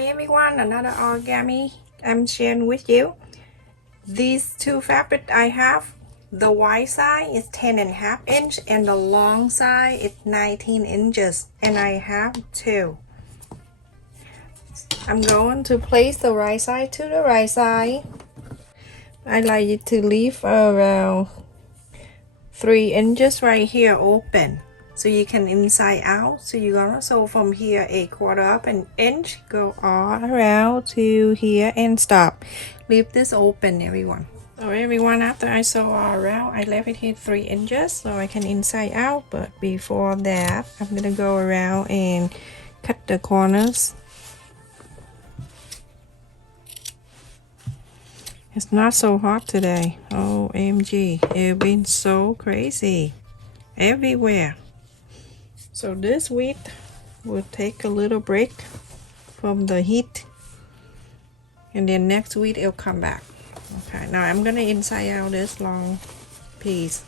Hi everyone, another origami I'm sharing with you. These two fabric I have, the wide side is 10.5 inch and the long side is 19 inches, and I have two. I'm going to place the right side to the right side. I like it to leave around 3 inches right here open, so you can inside out. So you're gonna sew from here 1/4 of an inch, go all around to here and stop. Leave this open, everyone. So everyone, after I sew all around, I left it here 3 inches so I can inside out. But before that, I'm gonna go around and cut the corners. It's not so hot today. OMG, it's been so crazy everywhere. So this week we'll take a little break from the heat, and then next week it'll come back. Okay, now I'm gonna inside out this long piece.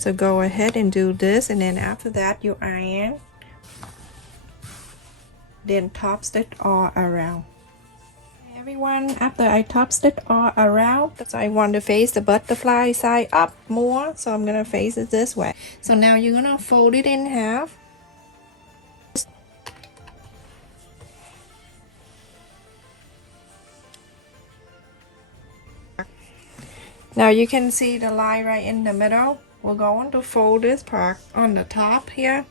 So go ahead and do this, and then after that you iron, then top stitch all around. Everyone, after I top stitch all around, because I want to face the butterfly side up more, so I'm gonna face it this way. So now you're gonna fold it in half. Now you can see the line right in the middle. We're going to fold this part on the top here.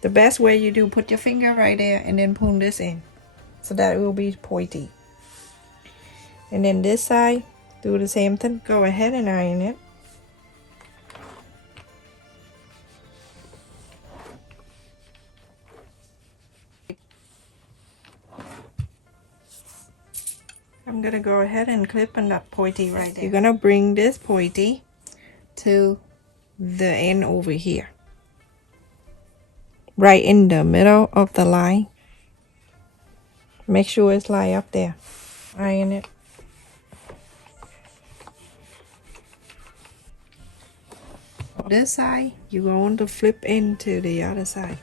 The best way you do, put your finger right there and then pull this in so that it will be pointy. And then this side, do the same thing. Go ahead and iron it. I'm gonna go ahead and clip on that pointy right there. You're gonna bring this pointy to the end over here, right in the middle of the line. Make sure it's line up there. Iron it. This side, you're going to flip into the other side.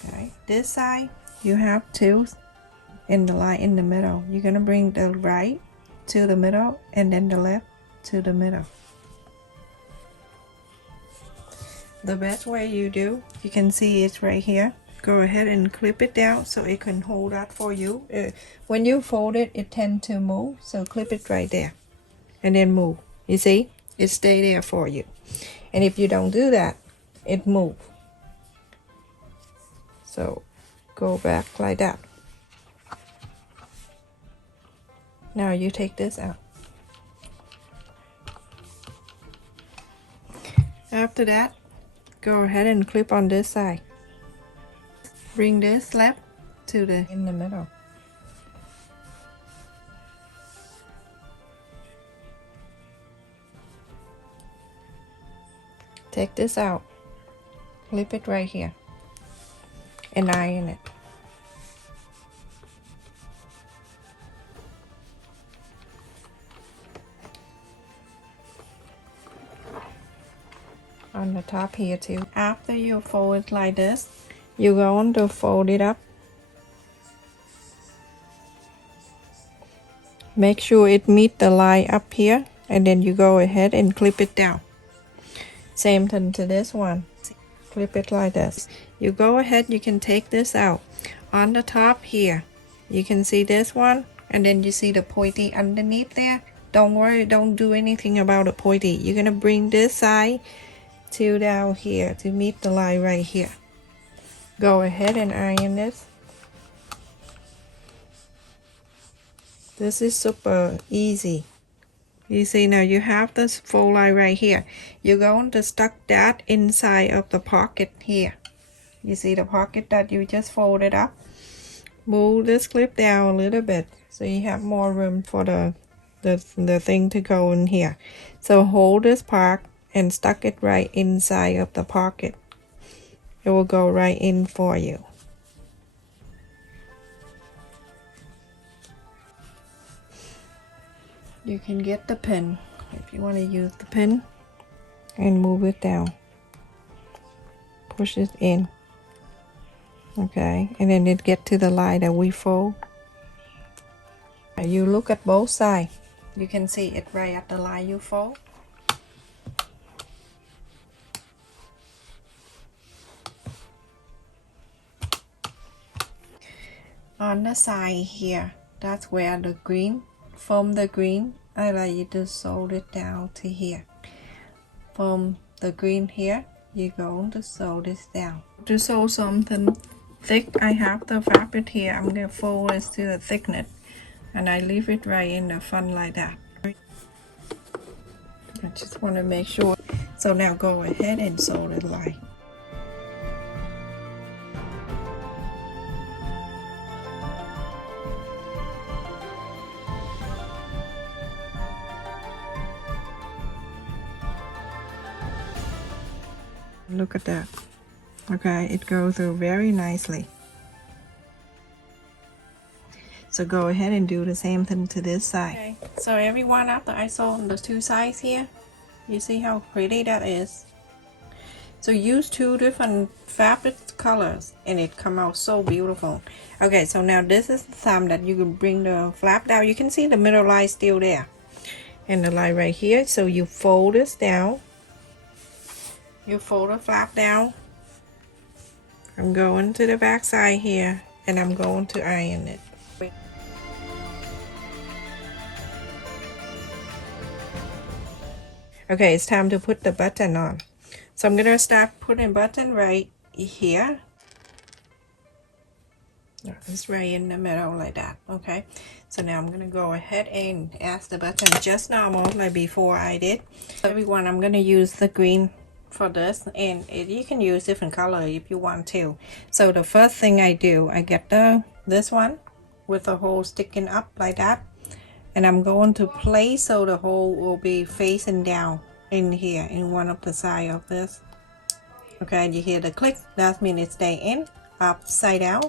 Okay, this side, you have two in the line in the middle. You're gonna bring the right to the middle and then the left to the middle. The best way you do, you can see it's right here. Go ahead and clip it down so it can hold that for you. When you fold it, it tends to move, so clip it right there and then move. You see, it stay there for you. And if you don't do that, it move. So go back like that. Now you take this out. After that, go ahead and clip on this side. Bring this slab to the in the middle. Take this out. Clip it right here and iron it. On the top here too. After you fold it like this, you're going to fold it up. Make sure it meets the line up here, and then you go ahead and clip it down. Same thing to this one. Clip it like this. You go ahead, you can take this out. On the top here, you can see this one, and then you see the pointy underneath there. Don't worry, don't do anything about the pointy. You're gonna bring this side to down here to meet the line right here. Go ahead and iron this. This is super easy. You see, now you have this fold line right here. You're going to stuck that inside of the pocket here. You see the pocket that you just folded up? Move this clip down a little bit so you have more room for the thing to go in here. So hold this part and stuck it right inside of the pocket. It will go right in for you. You can get the pin if you want to use the pin and move it down. Push it in. Okay, and then it get to the line that we fold. You look at both sides. You can see it right at the line you fold. On the side here, that's where the green, from the green, I like you to sew it down to here. From the green here, you're going to sew this down. To sew something thick, I have the fabric here. I'm going to fold this to the thickness, and I leave it right in the front like that. I just want to make sure. So now go ahead and sew the line. Look at that. Okay, it goes through very nicely. So go ahead and do the same thing to this side. Okay, so everyone, after I sew on the two sides here, you see how pretty that is. So use two different fabric colors and it come out so beautiful. Okay, so now this is the time that you can bring the flap down. You can see the middle line still there and the line right here. So you fold this down. You fold the flap down. I'm going to the back side here and I'm going to iron it. Okay, it's time to put the button on. So I'm gonna start putting button right here. It's right in the middle like that. Okay, so now I'm gonna go ahead and add the button just normal like before I did. Everyone, I'm gonna use the green for this, and you can use different color if you want to. So the first thing I do, I get this one with the hole sticking up like that, and I'm going to place so the hole will be facing down in here in one of the side of this. Okay, you hear the click, that means it's stay in upside down.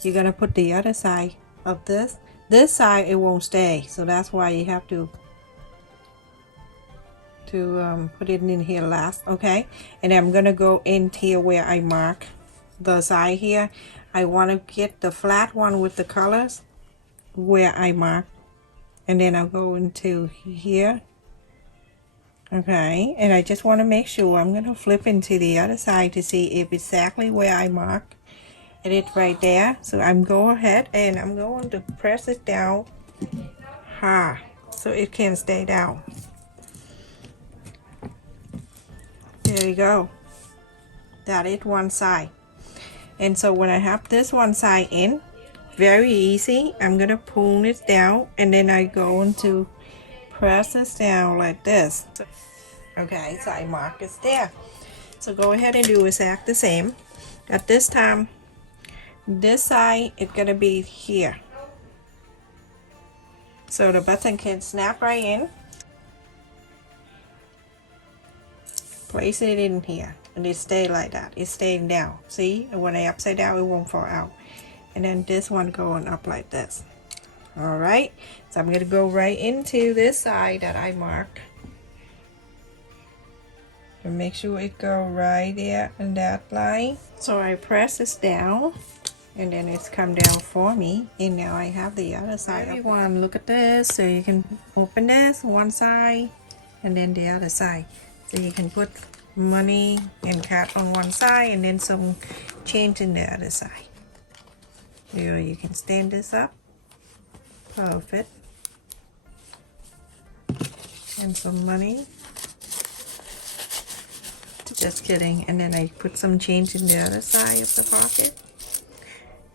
You're gonna put the other side of this side, it won't stay, so that's why you have to put it in here last. Okay, and I'm gonna go in here where I mark the side here. I want to get the flat one with the colors where I mark, and then I'll go into here. Okay, and I just want to make sure I'm going to flip into the other side to see if exactly where I mark and it's right there. So I'm go ahead and I'm going to press it down hard so it can stay down. There you go. That is one side. And so when I have this one side in, very easy, I'm gonna pull it down and then I go into press this down like this. Okay, so I mark it there. So go ahead and do exactly the same. At this time, this side it's gonna be here, so the button can snap right in. Place it in here and it stay like that. It's staying down. See, and when I upside down, it won't fall out. And then this one going up like this. All right, so I'm gonna go right into this side that I mark and make sure it go right there in that line. So I press this down and then it's come down for me, and now I have the other side. Everyone, look at this. So you can open this one side and then the other side. So you can put money and cat on one side and then some change in the other side. Here you can stand this up. Perfect. And some money. Just kidding. And then I put some change in the other side of the pocket.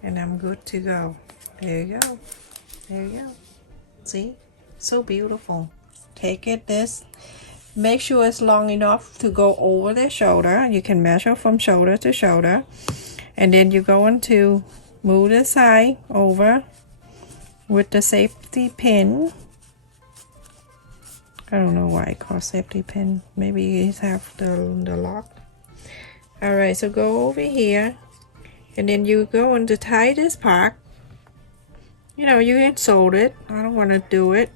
And I'm good to go. There you go. There you go. See? So beautiful. Take it this. Make sure it's long enough to go over the shoulder. You can measure from shoulder to shoulder. And then you're going to move the side over with the safety pin. I don't know why I call safety pin. Maybe it have the lock. Alright, so go over here, and then you go on to tie this part. You know, you can solder it. I don't want to do it.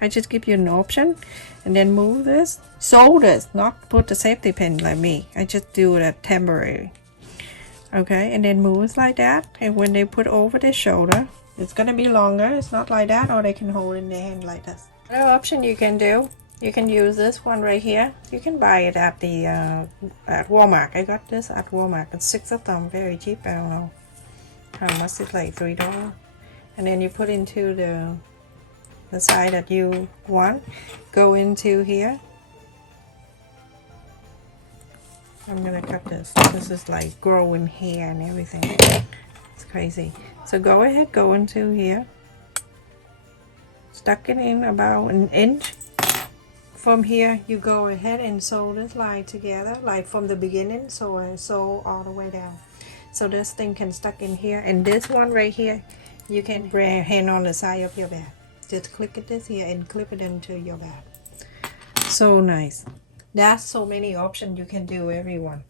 I just give you an option, and then move this. Solder this, not put the safety pin like me. I just do it temporary. Okay, and then move it like that. And when they put over their shoulder, it's gonna be longer. It's not like that, or they can hold in their hand like this. Another option you can do, you can use this one right here. You can buy it at the at Walmart. I got this at Walmart. It's 6 of them, very cheap. I don't know how much. It's like $3. And then you put into the side that you want. Go into here. I'm gonna cut this. This is like growing hair and everything. It's crazy. So go ahead, go into here. Stuck it in about an inch. From here, you go ahead and sew this line together, like from the beginning, so I sew all the way down. So this thing can stuck in here, and this one right here, you can bring hand on the side of your bag. Just click it this here and clip it into your bag. So nice. That's so many options you can do, everyone.